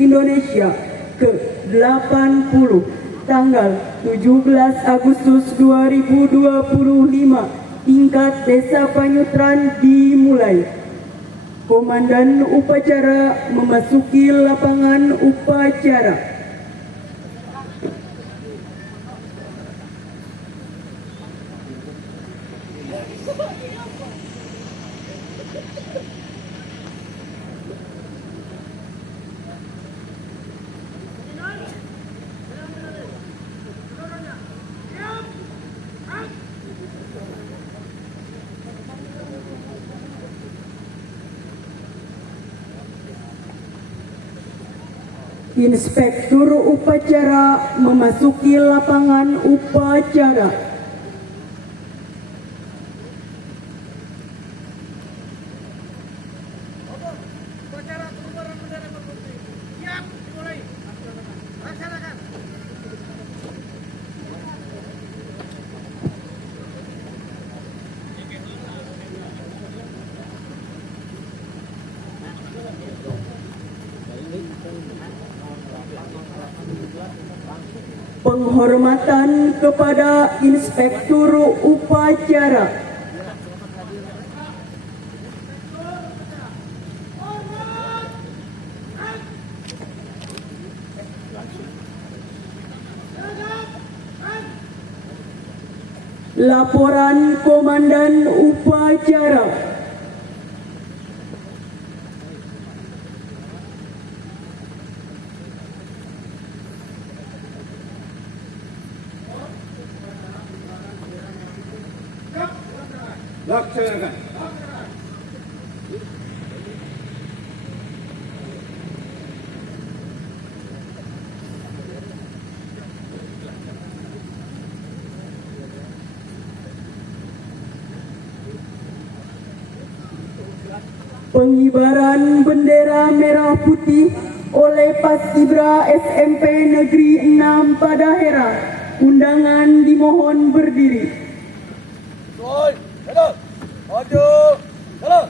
Indonesia ke-80 tanggal 17 Agustus 2025 tingkat Desa Panyutran dimulai. Komandan upacara memasuki lapangan upacara. Inspektur upacara memasuki lapangan upacara. Penghormatan kepada Inspektur Upacara. Laporan Komandan Upacara. Laksanakan. Pengibaran bendera merah putih oleh Paskibra SMP Negeri 6 Padahera. Undangan dimohon berdiri. Maju, jalan.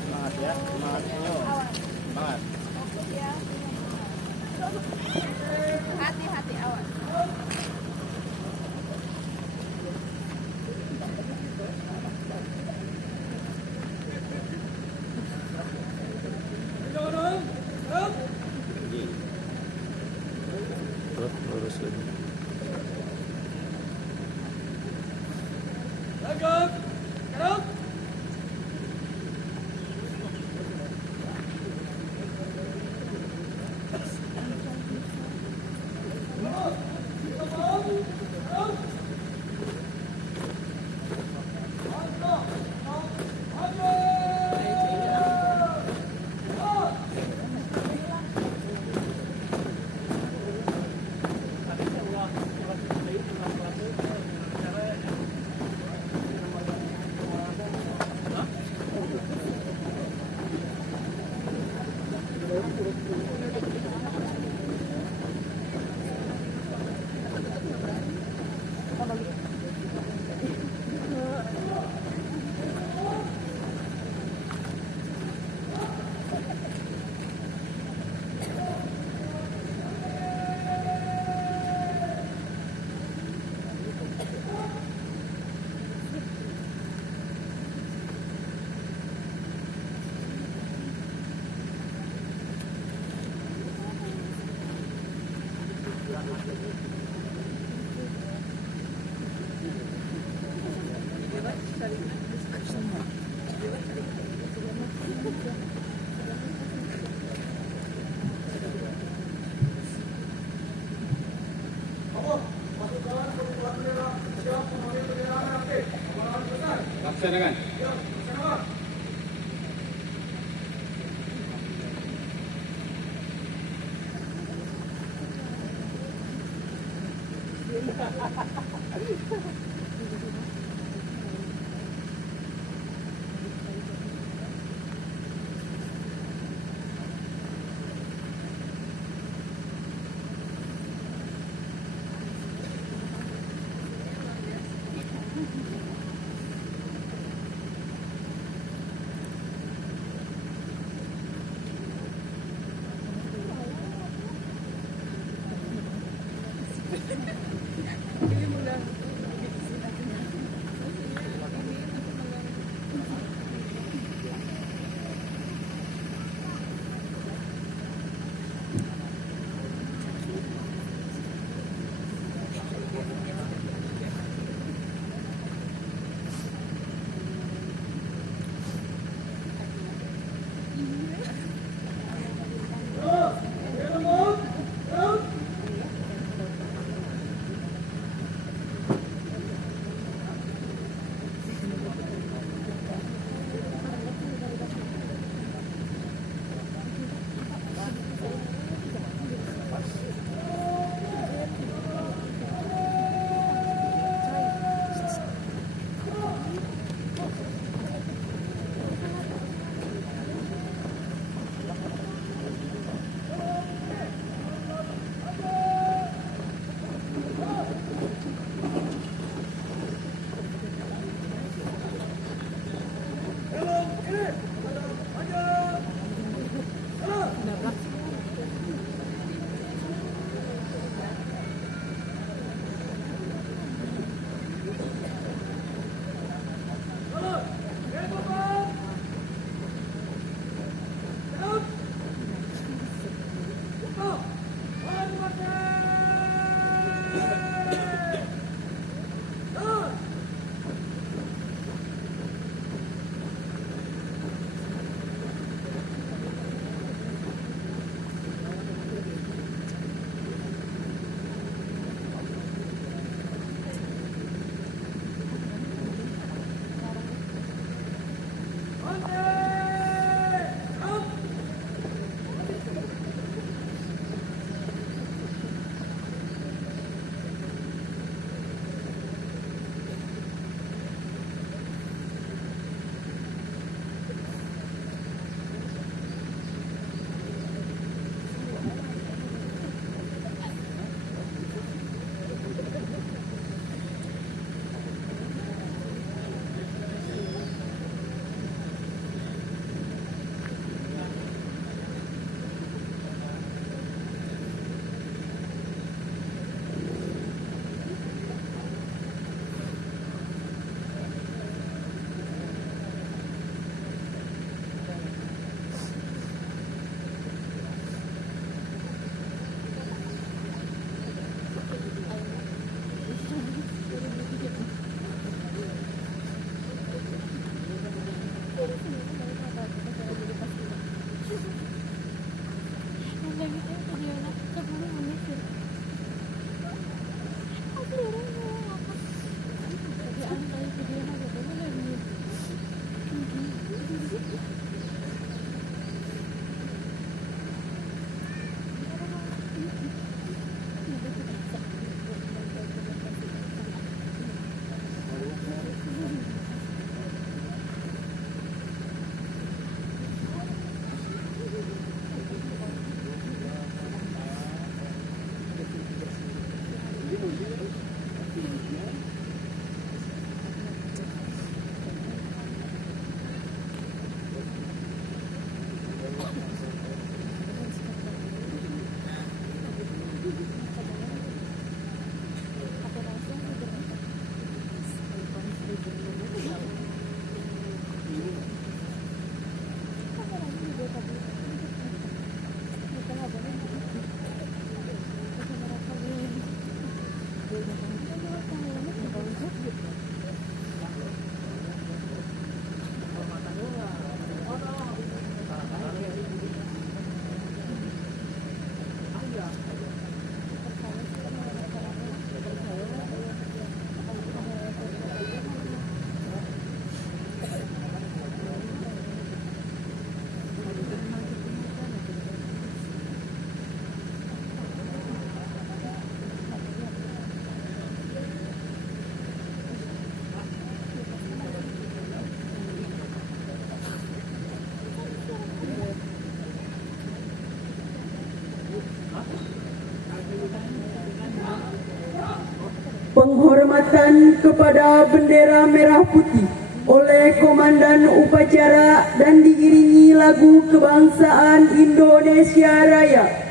Semangat ya, semangat ayo, semangat. Hati-hati awas. Lurus lagi. Lanjut, gerak. Laksanakan. Penghormatan kepada bendera merah putih oleh Komandan Upacara dan diiringi lagu kebangsaan Indonesia Raya.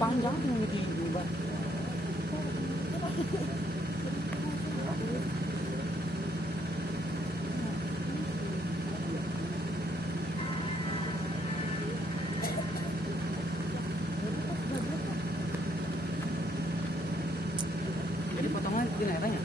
Panjang yang di jadi potongan di daerahnya.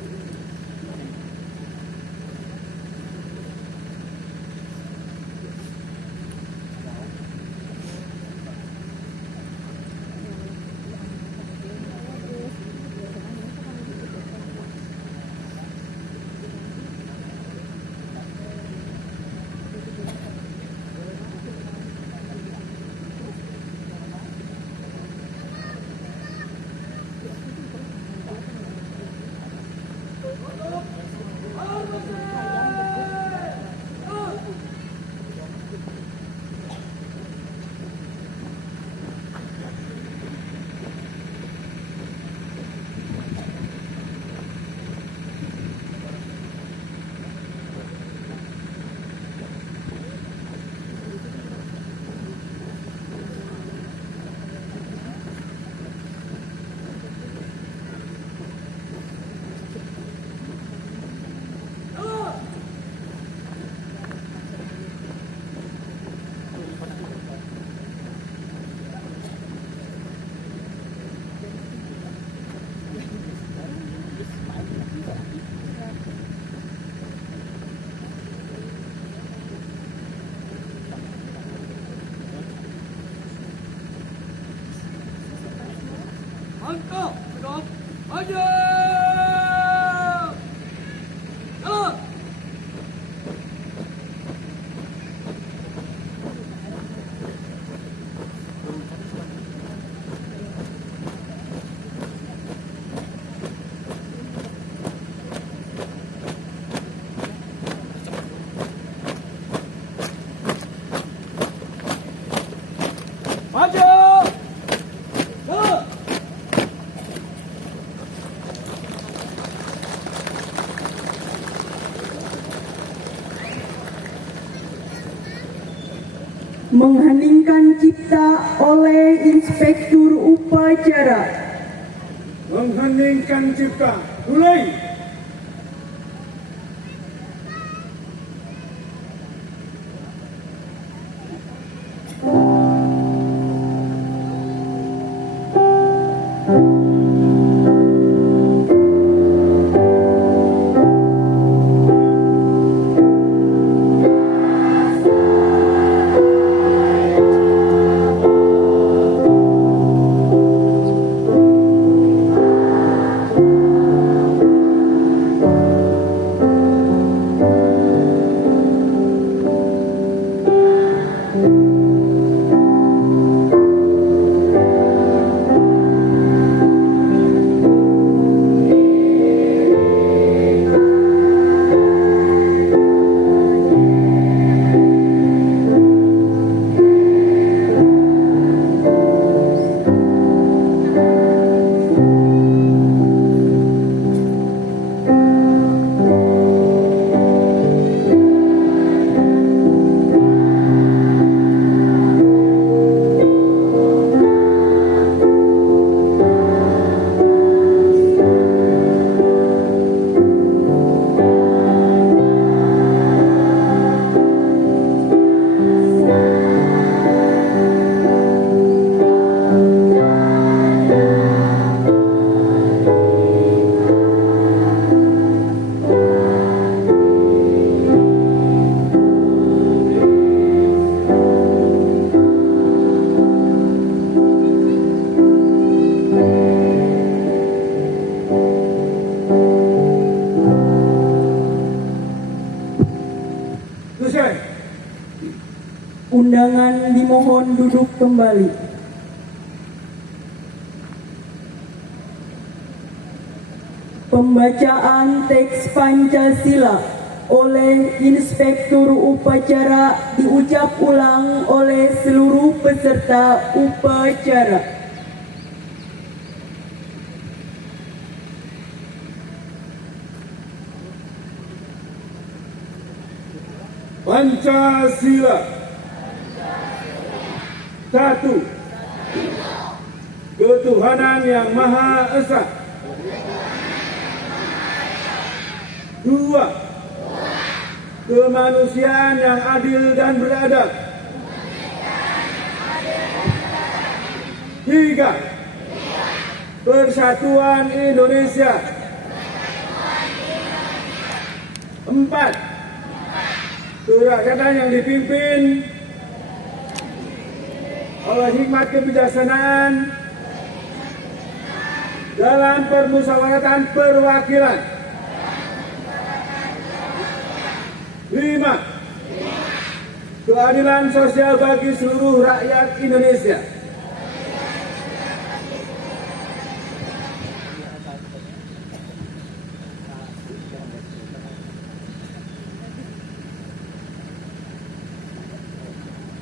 Mengheningkan cipta oleh Inspektur Upacara. Mengheningkan cipta. Mulai. Undangan dimohon duduk kembali. Pembacaan teks Pancasila oleh Inspektur Upacara diucap ulang oleh seluruh peserta upacara. Pancasila. Satu, ketuhanan yang Maha Esa. Dua, kemanusiaan yang adil dan beradab. Tiga, persatuan Indonesia. Empat, kerakyatan yang dipimpin oleh hikmat kebijaksanaan dalam permusyawaratan perwakilan. 5. Keadilan sosial bagi seluruh rakyat Indonesia.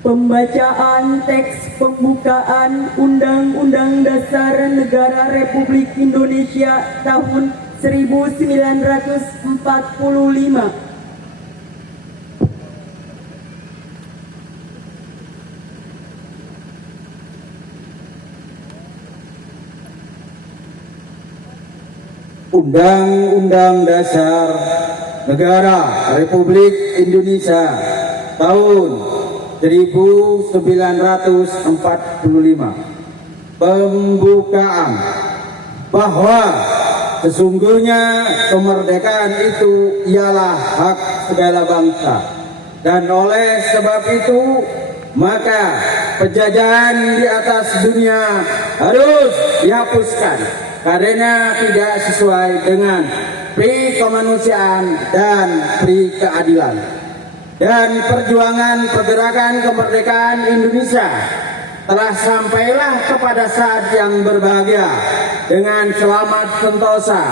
Pembacaan teks pembukaan Undang-Undang Dasar Negara Republik Indonesia tahun 1945. Undang-Undang Dasar Negara Republik Indonesia tahun 1945. Pembukaan bahwa sesungguhnya kemerdekaan itu ialah hak segala bangsa, dan oleh sebab itu maka penjajahan di atas dunia harus dihapuskan karena tidak sesuai dengan pri kemanusiaan dan pri keadilan. Dan perjuangan pergerakan kemerdekaan Indonesia telah sampailah kepada saat yang berbahagia dengan selamat sentosa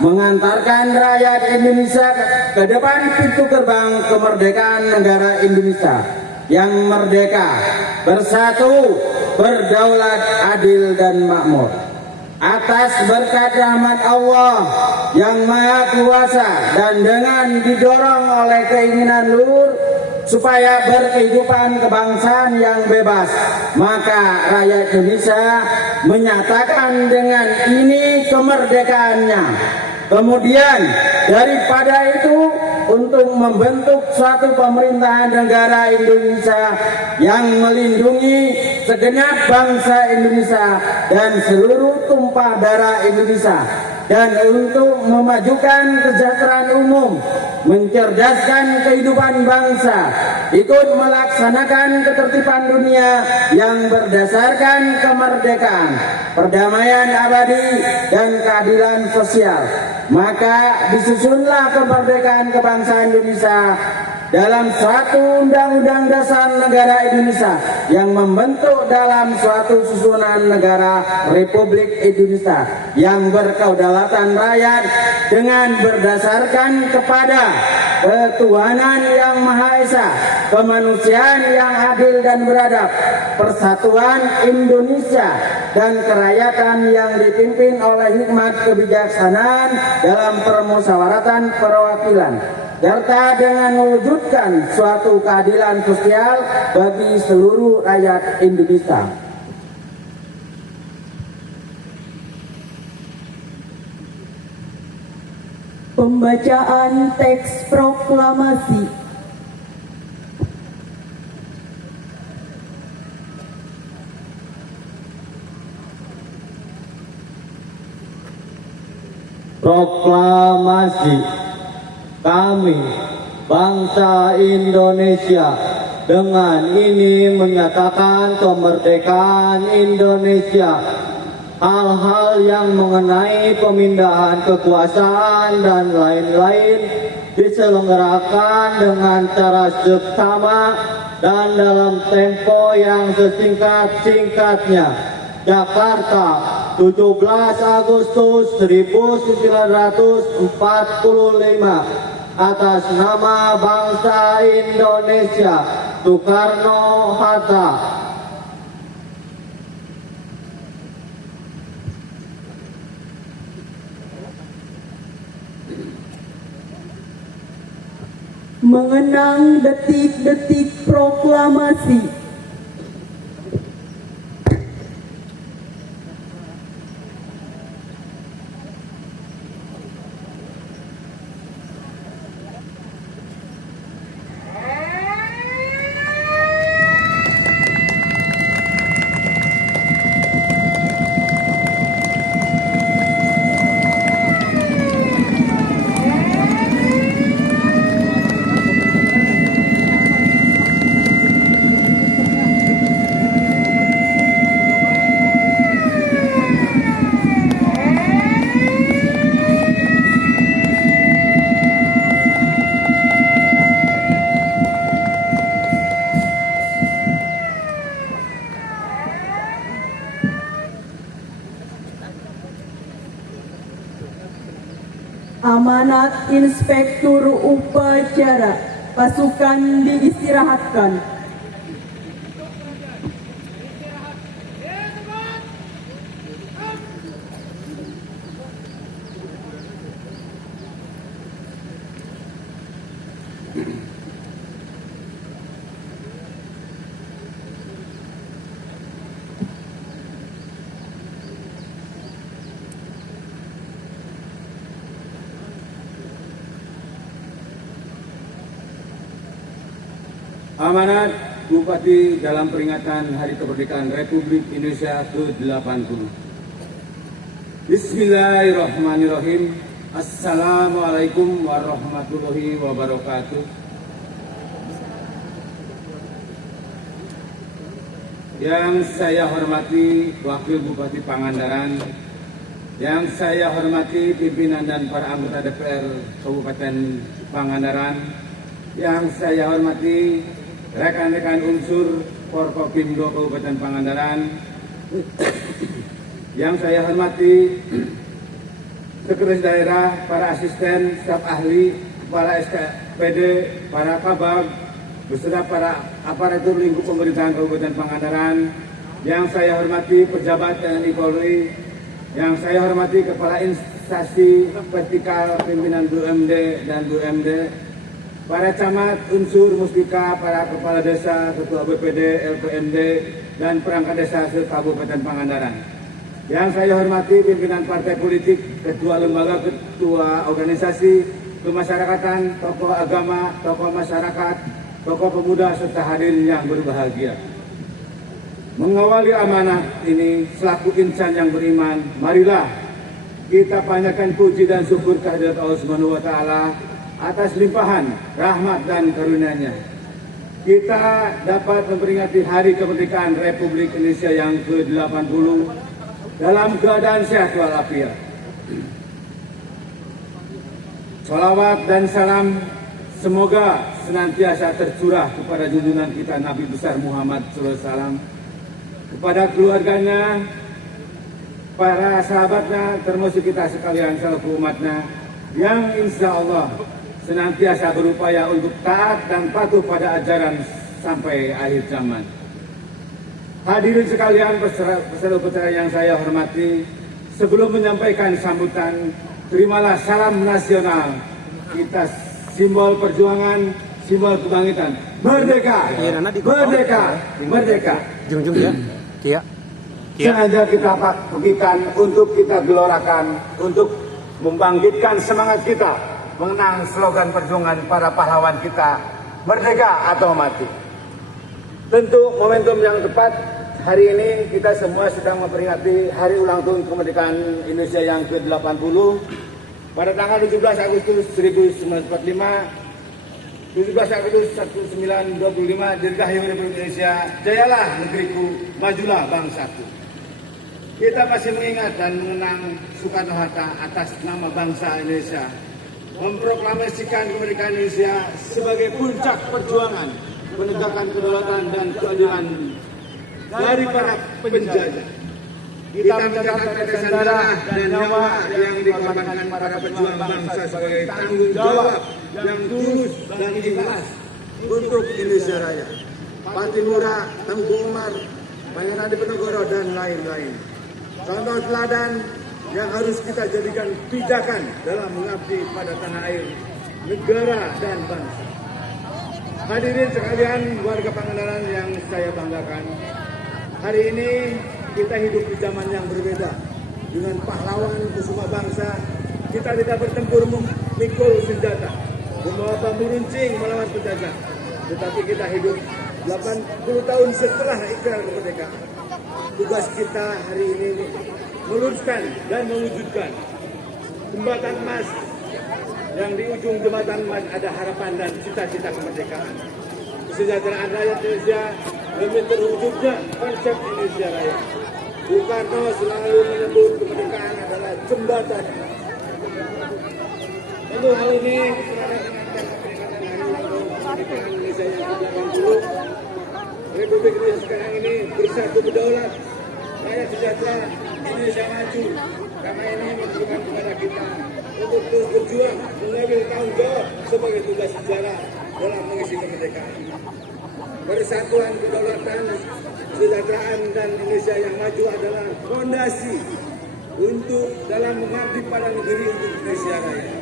mengantarkan rakyat Indonesia ke depan pintu gerbang kemerdekaan negara Indonesia yang merdeka, bersatu, berdaulat, adil dan makmur. Atas berkat rahmat Allah yang Maha Kuasa dan dengan didorong oleh keinginan luhur supaya berkehidupan kebangsaan yang bebas, maka rakyat Indonesia menyatakan dengan ini kemerdekaannya. Kemudian daripada itu, untuk membentuk suatu pemerintahan negara Indonesia yang melindungi segenap bangsa Indonesia dan seluruh tumpah darah Indonesia, dan untuk memajukan kesejahteraan umum, mencerdaskan kehidupan bangsa, ikut melaksanakan ketertiban dunia yang berdasarkan kemerdekaan, perdamaian abadi, dan keadilan sosial. Maka disusunlah kemerdekaan kebangsaan Indonesia dalam suatu undang-undang dasar negara Indonesia yang membentuk dalam suatu susunan negara Republik Indonesia yang berkedaulatan rakyat dengan berdasarkan kepada ketuhanan yang Maha Esa, kemanusiaan yang adil dan beradab, persatuan Indonesia, dan kerakyatan yang dipimpin oleh hikmat kebijaksanaan dalam permusyawaratan perwakilan, serta dengan mewujudkan suatu keadilan sosial bagi seluruh rakyat Indonesia. Pembacaan teks proklamasi. Proklamasi. Kami, bangsa Indonesia, dengan ini menyatakan kemerdekaan Indonesia. Hal-hal yang mengenai pemindahan kekuasaan dan lain-lain diselenggarakan dengan cara seksama dan dalam tempo yang sesingkat-singkatnya. Jakarta, 17 Agustus 1945. Atas nama bangsa Indonesia, Soekarno-Hatta. Mengenang detik-detik proklamasi. Amanat Inspektur Upacara, pasukan diistirahatkan. Amanat Bupati dalam peringatan Hari Kemerdekaan Republik Indonesia ke-80. Bismillahirrahmanirrahim. Assalamualaikum warahmatullahi wabarakatuh. Yang saya hormati Wakil Bupati Pangandaran, Yang saya hormati pimpinan dan para anggota DPR Kabupaten Pangandaran, yang saya hormati rekan-rekan unsur Forkopimdo Kabupaten Pangandaran, yang saya hormati sekretaris daerah, para asisten, staf ahli, kepala SKPD, para kabag, beserta para aparatur lingkup pemerintahan Kabupaten Pangandaran, yang saya hormati pejabat TNI Polri, yang saya hormati kepala instansi vertikal pimpinan BUMD dan BUMD, para camat, unsur, muspika, para kepala desa, ketua BPD, LPMD, dan perangkat desa se-Kabupaten Pangandaran. Yang saya hormati pimpinan partai politik, ketua lembaga, ketua organisasi, kemasyarakatan, tokoh agama, tokoh masyarakat, tokoh pemuda, serta hadirin yang berbahagia. Mengawali amanah ini selaku insan yang beriman, marilah kita panjatkan puji dan syukur kehadirat Allah Subhanahu wa taala atas limpahan rahmat dan karunia-Nya. Kita dapat memperingati Hari Kemerdekaan Republik Indonesia yang ke-80 dalam keadaan sehat walafiat. Salawat dan salam semoga senantiasa tercurah kepada junjungan kita Nabi besar Muhammad SAW, kepada keluarganya, para sahabatnya, termasuk kita sekalian selaku umatnya, yang insya Allah senantiasa berupaya untuk taat dan patuh pada ajaran sampai akhir zaman. Hadirin sekalian, peserta yang saya hormati, sebelum menyampaikan sambutan, terimalah salam nasional kita, simbol perjuangan, simbol kebangkitan. Merdeka! Merdeka! Merdeka! Jung ya. Kia. Sengaja kita bagikan untuk kita gelorakan, untuk membangkitkan semangat kita mengenang slogan perjuangan para pahlawan kita, merdeka atau mati. Tentu momentum yang tepat hari ini kita semua sedang memperingati hari ulang tahun kemerdekaan Indonesia yang ke-80 pada tanggal 17 Agustus 1945. 17 Agustus 1925 dirgahayu Republik Indonesia, jayalah negeriku, majulah bangsaku. Kita masih mengingat dan mengenang Soekarno-Hatta atas nama bangsa Indonesia, memproklamasikan kemerdekaan Indonesia sebagai puncak perjuangan menegakkan kedaulatan dan keadilan dari para penjajah. Kita mencatat tetesan darah dan nyawa yang dikorbankan para pejuang bangsa sebagai tanggung jawab yang tulus dan ikhlas untuk Indonesia Raya. Patimura, Tengku Umar, Pangeran Diponegoro, dan lain-lain. Contoh teladan yang harus kita jadikan pijakan dalam mengabdi pada tanah air, negara, dan bangsa. Hadirin sekalian, warga Pangandaran yang saya banggakan, hari ini kita hidup di zaman yang berbeda. Dengan pahlawan kusuma bangsa, kita tidak bertempur memikul senjata, membawa bambu runcing melawan penjajah. Tetapi kita hidup 80 tahun setelah ikrar kemerdekaan. Tugas kita hari ini meluruskan dan mewujudkan jembatan emas, yang di ujung jembatan emas ada harapan dan cita-cita kemerdekaan. Kesejahteraan rakyat Indonesia demi terwujudnya konsep Indonesia Raya. Soekarno selalu menyebut kemerdekaan adalah jembatan. Untuk hal ini, kemerdekaan Indonesia yang ke-80, Republik Indonesia sekarang ini bersatu berdaulat, rakyat sejahtera, Indonesia maju. Karena ini menunjukkan kepada kita untuk terus berjuang mengambil tanggung jawab sebagai tugas sejarah dalam mengisi kemerdekaan. Persatuan, kedaulatan, kesejahteraan, dan Indonesia yang maju adalah fondasi untuk dalam mengabdi pada negeri untuk Indonesia Raya.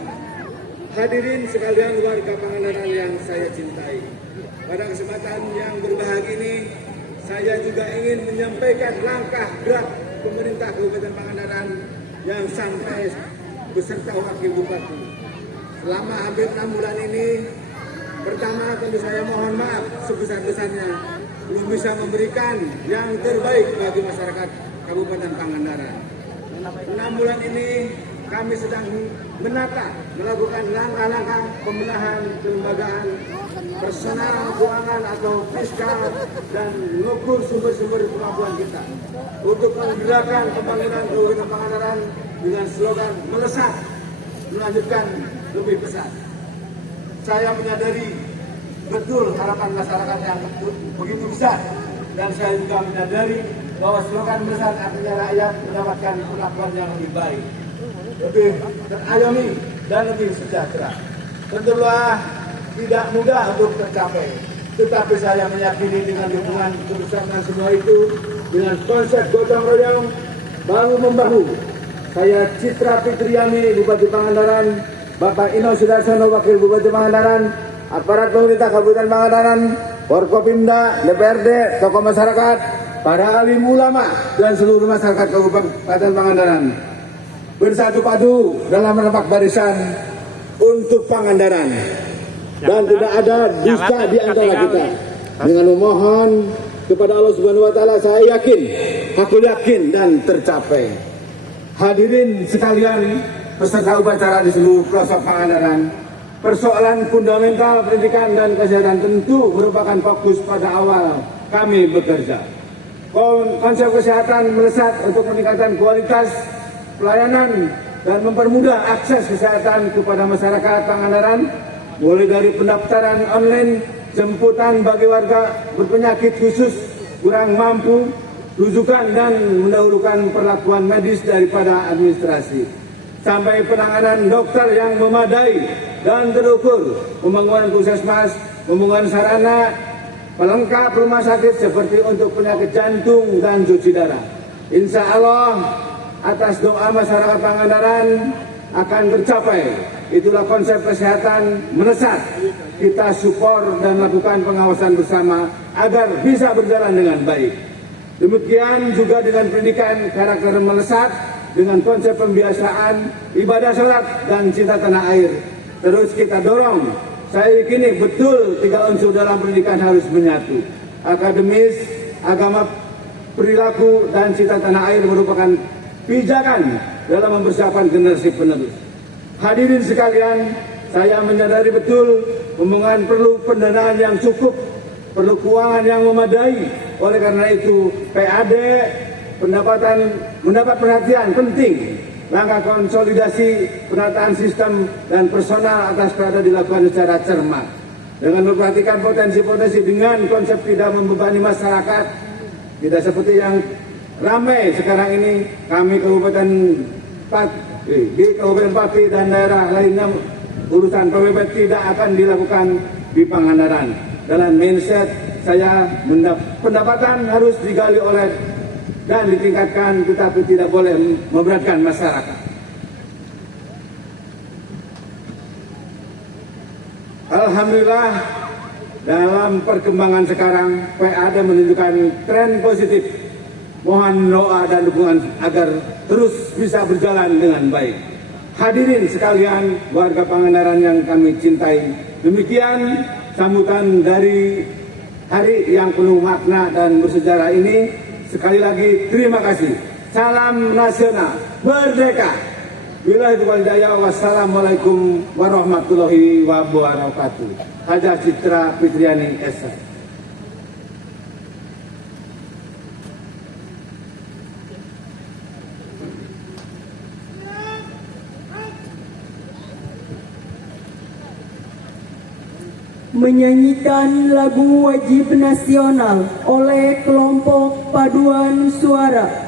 Hadirin sekalian warga Pangandaran yang saya cintai, pada kesempatan yang berbahagia ini, saya juga ingin menyampaikan langkah gerak pemerintah Kabupaten Pangandaran yang sampai beserta wakil bupati. Selama hampir 6 bulan ini, pertama tentu saya mohon maaf sebesar-besarnya belum bisa memberikan yang terbaik bagi masyarakat Kabupaten Pangandaran. 6 bulan ini kami sedang menata, melakukan langkah-langkah pembenahan kelembagaan, personal, keuangan atau fiskal, dan mengukur sumber-sumber kemampuan kita untuk menggerakkan pembangunan Kabupaten Pangandaran dengan slogan melesat, melanjutkan lebih besar. Saya menyadari betul harapan masyarakat yang begitu besar, dan saya juga menyadari bahwa slogan melesat artinya rakyat mendapatkan perlakuan yang lebih baik, lebih terayomi dan lebih sejahtera. Tentulah tidak mudah untuk tercapai, tetapi saya meyakini dengan dukungan kebersamaan semua itu, dengan konsep gotong royong, bahu membahu, saya Citra Fitriani, Bupati Pangandaran, Bapak Ino Sudarsono, Wakil Bupati Pangandaran, aparat pemerintah Kabupaten Pangandaran, Forkopimda, DPRD, tokoh masyarakat, para alim ulama, dan seluruh masyarakat Kabupaten Pangandaran bersatu padu dalam menepak barisan untuk Pangandaran, dan tidak ada dusta di antara kita. Dengan memohon kepada Allah Subhanahu wa taala, saya yakin, aku yakin dan tercapai. Hadirin sekalian, peserta upacara di seluruh pelosok Pangandaran, persoalan fundamental pendidikan dan kesehatan tentu merupakan fokus pada awal kami bekerja. Konsep kesehatan melesat untuk meningkatkan kualitas pelayanan dan mempermudah akses kesehatan kepada masyarakat Pangandaran, mulai dari pendaftaran online, jemputan bagi warga berpenyakit khusus, kurang mampu, rujukan dan mendahulukan perlakuan medis daripada administrasi, sampai penanganan dokter yang memadai dan terukur, pembangunan puskesmas, pembangunan sarana pelengkap rumah sakit seperti untuk penyakit jantung dan cuci darah. Insya Allah atas doa masyarakat Pangandaran akan tercapai. Itulah konsep kesehatan melesat. Kita support dan lakukan pengawasan bersama agar bisa berjalan dengan baik. Demikian juga dengan pendidikan karakter melesat dengan konsep pembiasaan, ibadah salat dan cinta tanah air. Terus kita dorong. Saya yakini betul 3 unsur dalam pendidikan harus menyatu. Akademis, agama, perilaku, dan cinta tanah air merupakan pijakan dalam mempersiapkan generasi penerus. Hadirin sekalian, saya menyadari betul pembangunan perlu pendanaan yang cukup, perlu keuangan yang memadai. Oleh karena itu, PAD mendapat perhatian penting. Langkah konsolidasi penataan sistem dan personal atas PAD dilakukan secara cermat dengan memperhatikan potensi-potensi dengan konsep tidak membebani masyarakat, tidak seperti yang ramai sekarang ini. Kami di Kabupaten Pati dan daerah lainnya, urusan PWP tidak akan dilakukan di Pangandaran. Dalam mindset saya, pendapatan harus digali oleh dan ditingkatkan, tetapi tidak boleh memberatkan masyarakat. Alhamdulillah, dalam perkembangan sekarang PAD menunjukkan tren positif. Mohon doa dan dukungan agar terus bisa berjalan dengan baik. Hadirin sekalian, warga Pangandaran yang kami cintai, demikian sambutan dari hari yang penuh makna dan bersejarah ini. Sekali lagi terima kasih. Salam nasional, merdeka. Wassalamualaikum warahmatullahi wabarakatuh. Hajah Citra Fitriani S.A. Menyanyikan lagu wajib nasional oleh kelompok paduan suara